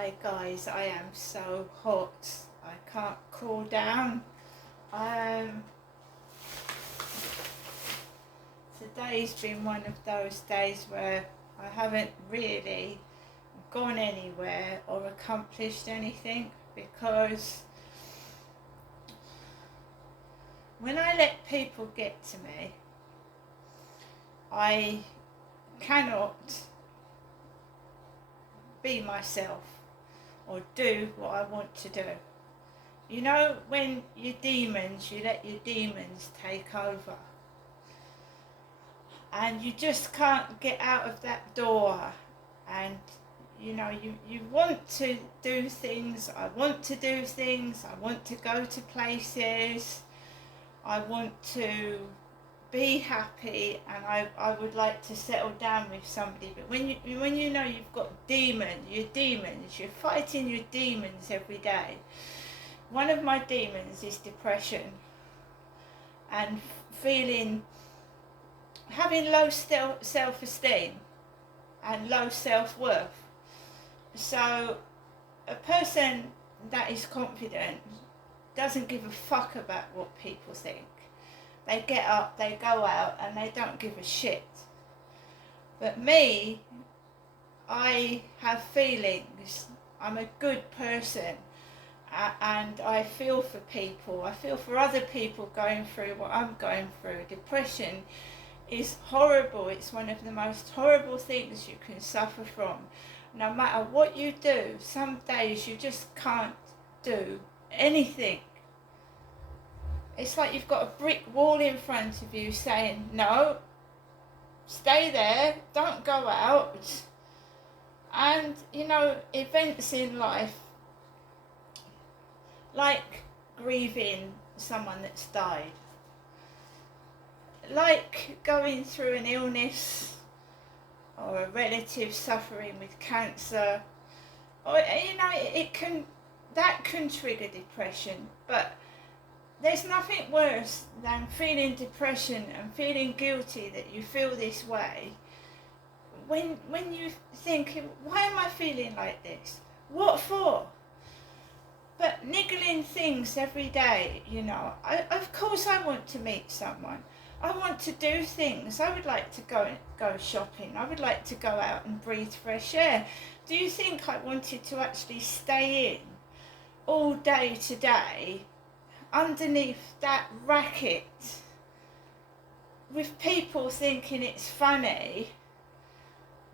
Hi guys, I am so hot. I can't cool down. Um, Today's been one of those days where I haven't really gone anywhere or accomplished anything, because when I let people get to me, I cannot be myself or do what I want to do. You know, when your demons, you let your demons take over, and you just can't get out of that door, and you want to do things. I want to do things. I want to go to places. I want to be happy, and I would like to settle down with somebody. But when you know you've got your demons, you're fighting your demons every day. One of my demons is depression and having low self-esteem and low self-worth. So a person that is confident doesn't give a fuck about what people think. They get up, they go out, and they don't give a shit. But me, I have feelings. I'm a good person, and I feel for people. I feel for other people going through what I'm going through. Depression is horrible. It's one of the most horrible things you can suffer from. No matter what you do, some days you just can't do anything. It's like you've got a brick wall in front of you saying, no, stay there, don't go out. And, events in life, like grieving someone that's died, like going through an illness, or a relative suffering with cancer, or that can trigger depression. But there's nothing worse than feeling depression and feeling guilty that you feel this way. When you think, why am I feeling like this? What for? But niggling things every day, of course I want to meet someone. I want to do things. I would like to go shopping. I would like to go out and breathe fresh air. Do you think I wanted to actually stay in all day today underneath that racket with people thinking it's funny,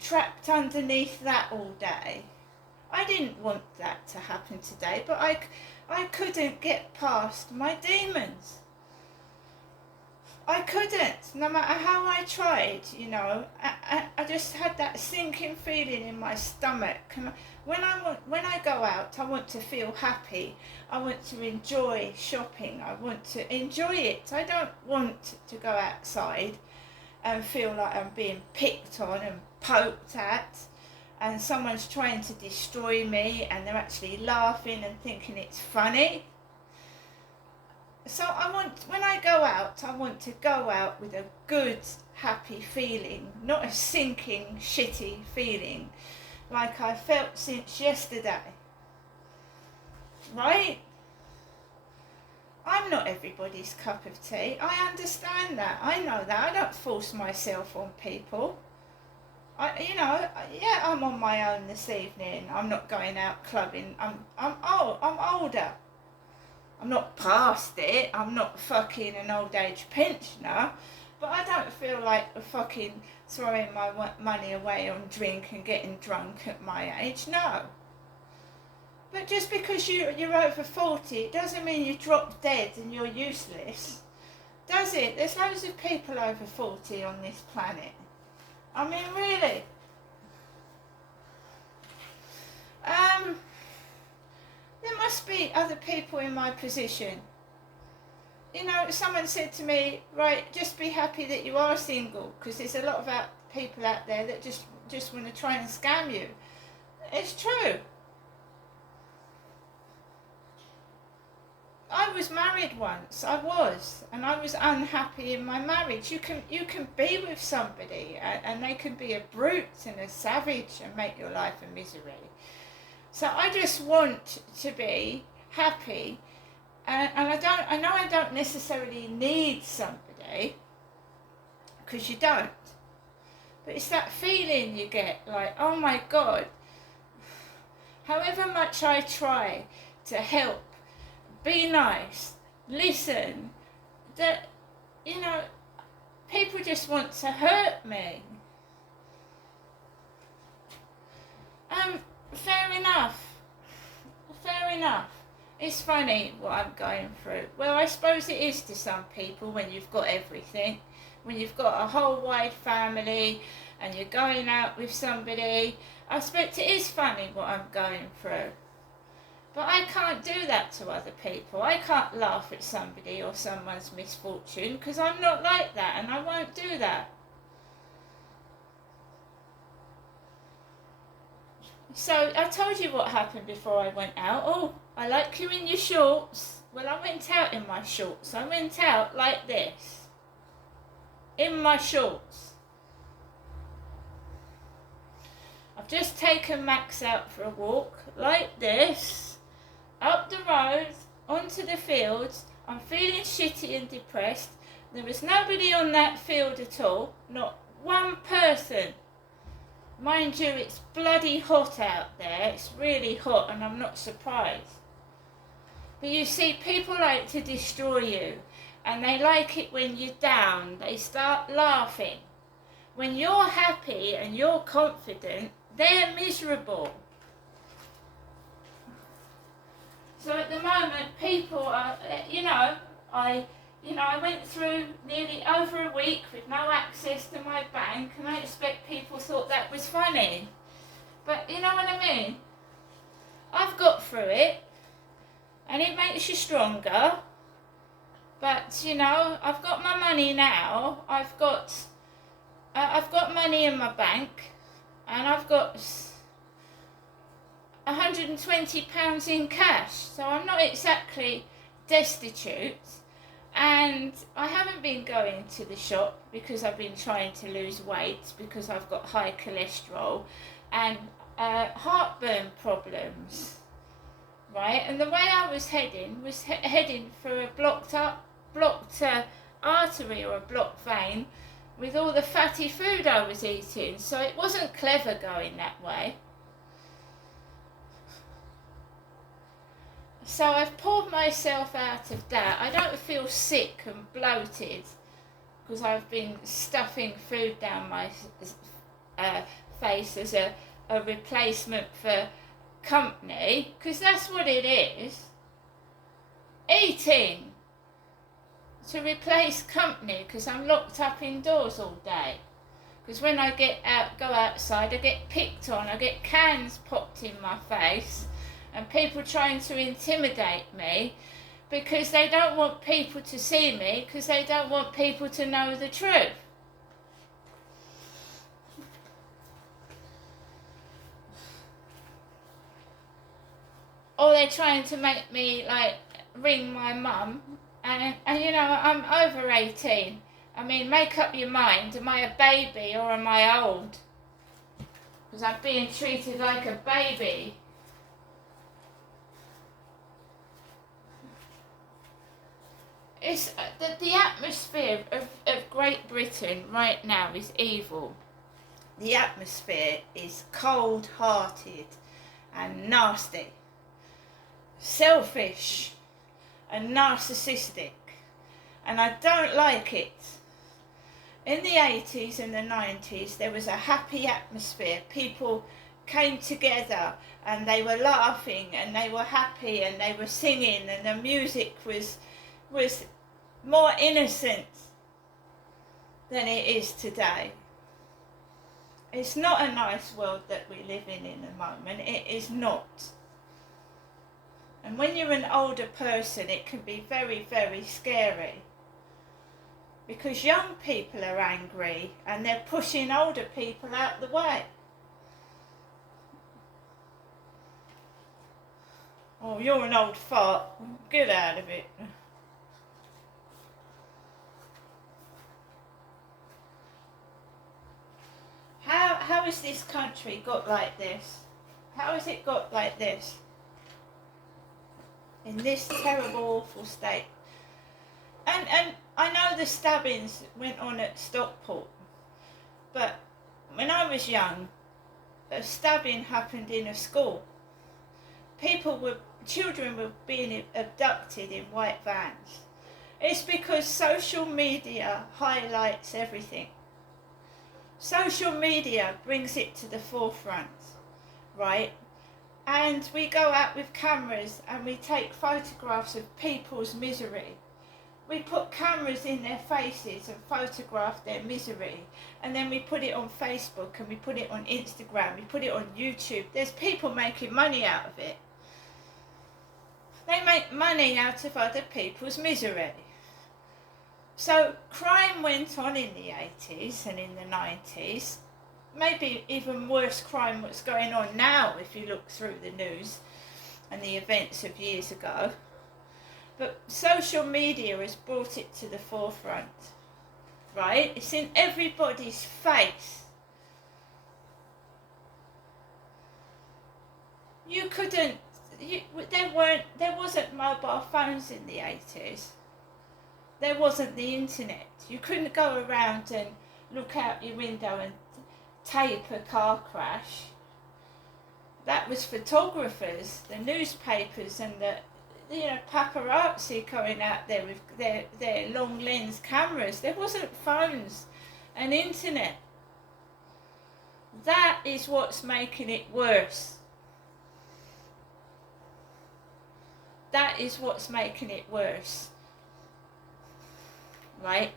trapped underneath that all day? I didn't want that to happen today, but I couldn't get past my demons. I couldn't, no matter how I tried, I just had that sinking feeling in my stomach. And when I go out, I want to feel happy. I want to enjoy shopping. I want to enjoy it. I don't want to go outside and feel like I'm being picked on and poked at, and someone's trying to destroy me, and they're actually laughing and thinking it's funny. So when I go out, I want to go out with a good, happy feeling, not a sinking, shitty feeling like I felt since yesterday. Right? I'm not everybody's cup of tea. I understand that. I know that. I don't force myself on people. I'm on my own this evening. I'm not going out clubbing. I'm older. I'm not past it. I'm not fucking an old age pensioner, but I don't feel like fucking throwing my money away on drink and getting drunk at my age. No. But just because you're over 40, it doesn't mean you drop dead and you're useless, does it? There's loads of people over 40 on this planet. I mean, really. There must be other people in my position. Someone said to me, right, just be happy that you are single, because there's a lot of people out there that just want to try and scam you. It's true. I was married once. I was, and I was unhappy in my marriage. You can be with somebody, and they can be a brute and a savage and make your life a misery. So I just want to be happy, and I know I don't necessarily need somebody, because you don't. But it's that feeling you get, like, oh my God, however much I try to help, be nice, listen, that, you know, people just want to hurt me. Fair enough. Fair enough. It's funny what I'm going through. Well, I suppose it is to some people when you've got everything. When you've got a whole wide family and you're going out with somebody. I expect it is funny what I'm going through. But I can't do that to other people. I can't laugh at somebody or someone's misfortune, because I'm not like that, and I won't do that. So I told you what happened before I went out. Oh, I like you in your shorts. Well, I went out in my shorts. I went out like this. In my shorts. I've just taken Max out for a walk, like this, up the road, onto the fields. I'm feeling shitty and depressed. There was nobody on that field at all, not one person. Mind you, it's bloody hot out there. It's really hot, and I'm not surprised. But you see, people like to destroy you, and they like it when you're down. They start laughing. When you're happy and you're confident, they're miserable. So at the moment, people are, I went through nearly over a week with no access to my bank, and I expect people thought that was funny. But you know what I mean? I've got through it, and it makes you stronger. But I've got my money now. I've got money in my bank, and I've got £120 in cash. So I'm not exactly destitute. And I haven't been going to the shop because I've been trying to lose weight, because I've got high cholesterol and heartburn problems, right? And the way I was heading for a blocked artery or a blocked vein with all the fatty food I was eating. So it wasn't clever going that way. So I've pulled myself out of that. I don't feel sick and bloated because I've been stuffing food down my face as a replacement for company, because that's what it is. Eating to replace company, because I'm locked up indoors all day. Because when I go outside, I get picked on, I get cans popped in my face, and people trying to intimidate me because they don't want people to see me, because they don't want people to know the truth. Or they're trying to make me ring my mum, and I'm over 18. I mean, make up your mind, am I a baby or am I old? Because I'm being treated like a baby. It's the atmosphere of Great Britain right now is evil. The atmosphere is cold-hearted and nasty, selfish and narcissistic, and I don't like it. In the 80s and the 90s, there was a happy atmosphere. People came together and they were laughing and they were happy and they were singing, and the music was more innocent than it is today. It's not a nice world that we live in the moment. It is not. And when you're an older person, it can be very, very scary. Because young people are angry and they're pushing older people out the way. Oh, you're an old fart. Get out of it. How has this country got like this? How has it got like this? In this terrible, awful state. And I know the stabbings went on at Stockport, but when I was young, a stabbing happened in a school. Children were being abducted in white vans. It's because social media highlights everything. Social media brings it to the forefront, right? And we go out with cameras and we take photographs of people's misery. We put cameras in their faces and photograph their misery, and then we put it on Facebook and we put it on Instagram, we put it on YouTube. There's people making money out of it. They make money out of other people's misery. So crime went on in the 80s and in the 90s. Maybe even worse crime what's going on now if you look through the news and the events of years ago. But social media has brought it to the forefront, right? It's in everybody's face. There wasn't mobile phones in the 80s. There wasn't the internet. You couldn't go around and look out your window and tape a car crash. That was photographers, the newspapers and the paparazzi going out there with their long lens cameras. There wasn't phones and internet. That is what's making it worse. That is what's making it worse. Right?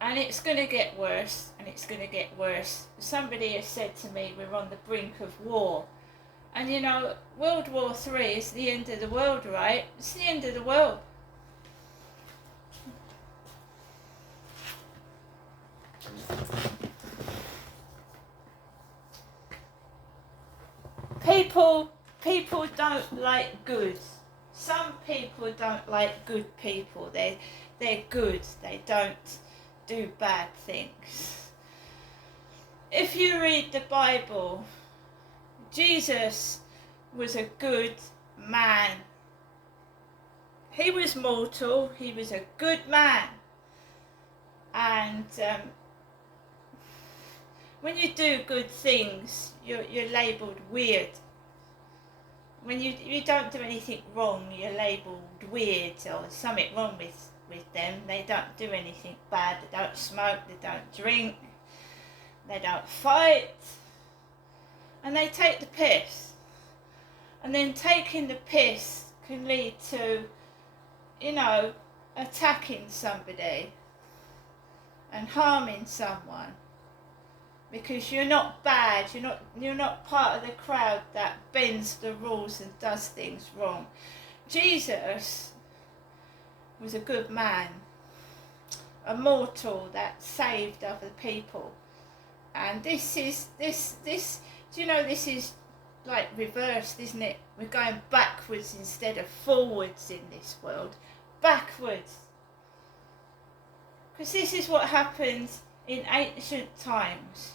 And it's going to get worse, and it's going to get worse. Somebody has said to me, we're on the brink of war. And World War III is the end of the world, right? It's the end of the world. People don't like good. Some people don't like good people. They're good. They don't do bad things. If you read the Bible, Jesus was a good man. He was mortal. He was a good man. And when you do good things, you're labelled weird. When you don't do anything wrong, you're labelled weird, or there's something wrong with them. They don't do anything bad. They don't smoke. They don't drink. They don't fight. And they take the piss. And then taking the piss can lead to, attacking somebody and harming someone. Because you're not bad, you're not part of the crowd that bends the rules and does things wrong. Jesus was a good man, a mortal that saved other people. And this is like reversed, isn't it? We're going backwards instead of forwards in this world. Backwards. Because this is what happens in ancient times,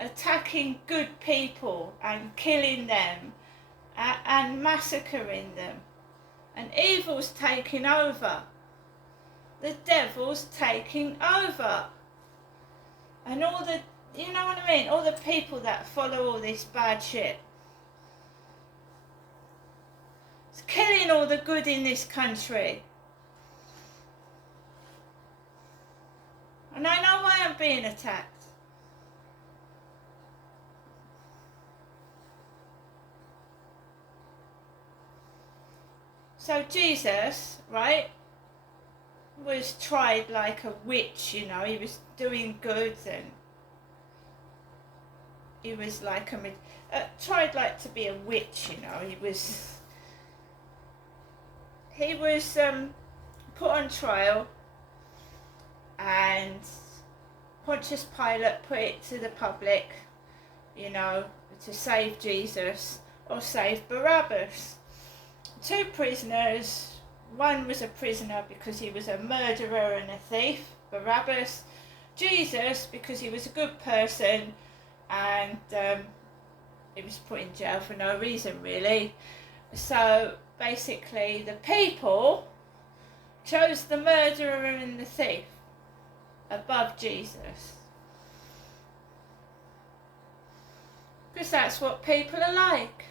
attacking good people and killing them and massacring them. And evil's taking over. The devil's taking over. And all the, all the people that follow all this bad shit. It's killing all the good in this country. And I know I am being attacked. So Jesus, right, was tried like a witch, he was doing good, and he was like tried like to be a witch, he was put on trial, and Pontius Pilate put it to the public, to save Jesus or save Barabbas. 2 prisoners. One was a prisoner because he was a murderer and a thief, Barabbas. Jesus because he was a good person and he was put in jail for no reason really. So basically the people chose the murderer and the thief above Jesus. Because that's what people are like.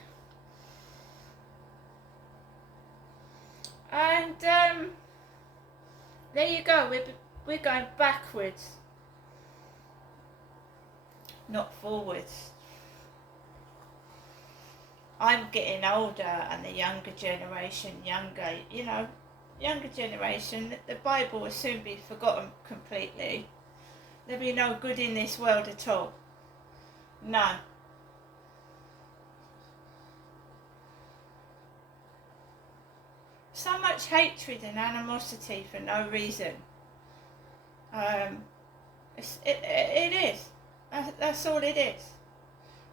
And there you go, we're going backwards, not forwards. I'm getting older and the younger generation, the Bible will soon be forgotten completely. There'll be no good in this world at all. None. So much hatred and animosity for no reason. It is. That's all it is.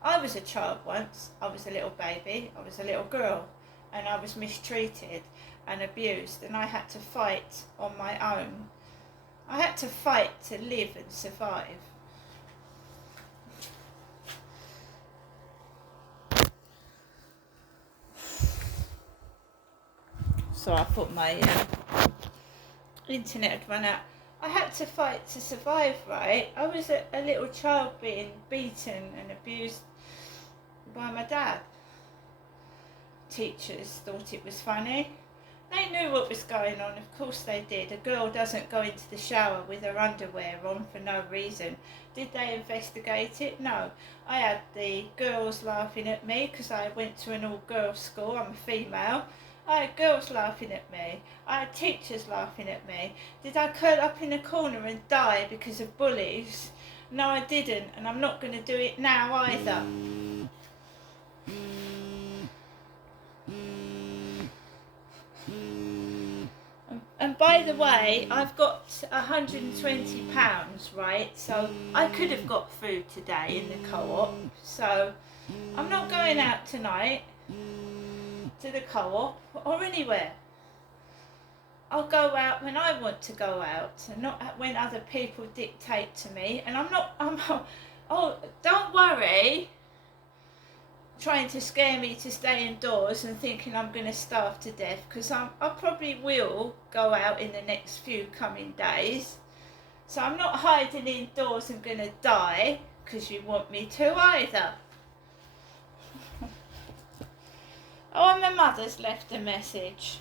I was a child once. I was a little baby. I was a little girl. And I was mistreated and abused. And I had to fight on my own. I had to fight to live and survive. So I thought my internet had run out. I had to fight to survive, right? I was a little child being beaten and abused by my dad. Teachers thought it was funny. They knew what was going on, of course they did. A girl doesn't go into the shower with her underwear on for no reason. Did they investigate it? No. I had the girls laughing at me because I went to an all-girls school. I'm a female. I had girls laughing at me. I had teachers laughing at me. Did I curl up in a corner and die because of bullies? No, I didn't, and I'm not going to do it now either. And by the way, I've got £120, right? So I could have got food today in the co-op. So I'm not going out tonight to the co-op or anywhere. I'll go out when I want to go out and not when other people dictate to me. And don't worry, trying to scare me to stay indoors and thinking I'm going to starve to death, because I probably will go out in the next few coming days. So I'm not hiding indoors and going to die because you want me to either. Oh, and my mother's left a message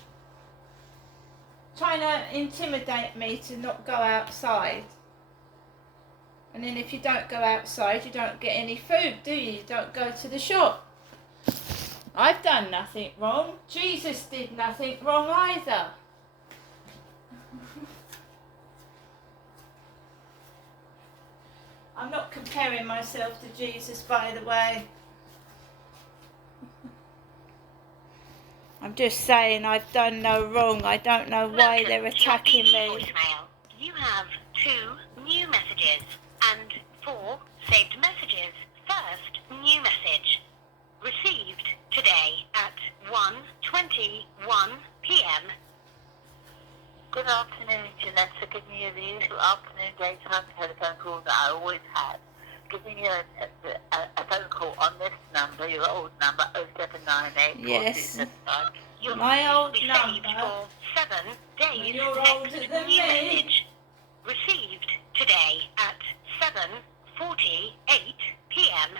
trying to intimidate me to not go outside. And then if you don't go outside, you don't get any food, do you? You don't go to the shop. I've done nothing wrong. Jesus did nothing wrong either. I'm not comparing myself to Jesus, by the way. I'm just saying I've done no wrong. I don't know why they're attacking me. You have 2 new messages and 4 saved messages. First new message. Received today at 1:21 p.m. Good afternoon, Jeanette. For giving you the usual afternoon daytime telephone call that I always had. Giving you a phone call on this number, your old number, 0798. Yes. Your My old will be number. saved for 7 days. You're Next older than new me. message. Received today at 7:48 p.m.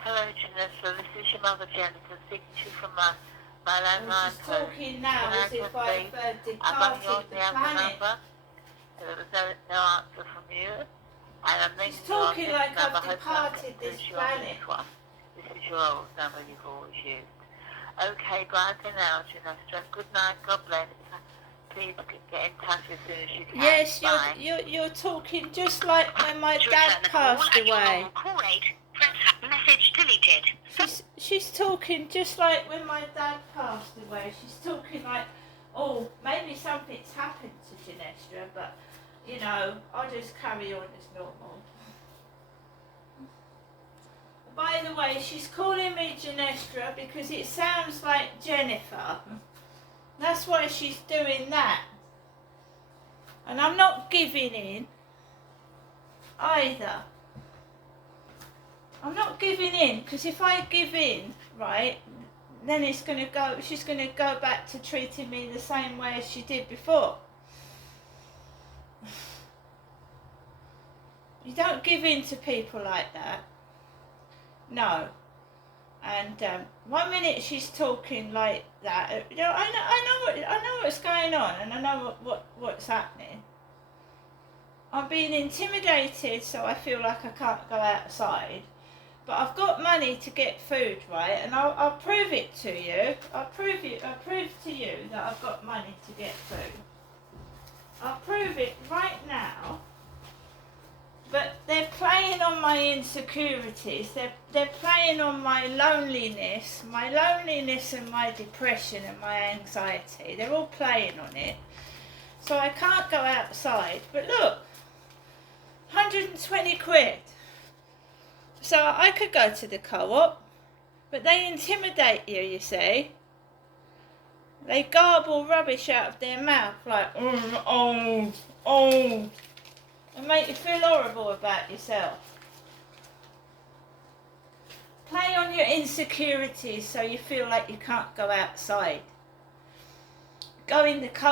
Hello, Jeanette. So this is your mother, Jennifer, speaking to you from my landline She's phone. talking now as if I've I'm on your departed the planet. number. There was no answer from you. And I'm She's thinking you're on talking this like number. I've Hope departed I'm this you on planet. this one. This is your old number you've always used. Okay, bye for now, Jeanette. Good night. God bless. Please get in touch as soon as you can. Yes, Bye. you're talking just like when my To dad return the call passed at your away. normal call rate, press message deleted. She's talking just like when my dad passed away. She's talking like, oh, maybe something's happened to Ginestra, but I'll just carry on as normal. By the way, she's calling me Ginestra because it sounds like Jennifer. That's why she's doing that. And I'm not giving in either. I'm not giving in, because if I give in, right, then she's going to go back to treating me the same way as she did before. You don't give in to people like that. No. And 1 minute she's talking like that. You know, I know what's going on, and I know what's happening. I'm being intimidated, so I feel like I can't go outside. But I've got money to get food, right? And I'll prove it to you. I'll prove to you that I've got money to get food. I'll prove it right now. But they're playing on my insecurities. They're playing on my loneliness and my depression and my anxiety. They're all playing on it. So I can't go outside. But look, 120 quid. So I could go to the co-op, but they intimidate you, you see. They garble rubbish out of their mouth like, oh, and make you feel horrible about yourself. Play on your insecurities so you feel like you can't go outside. Go in the cold.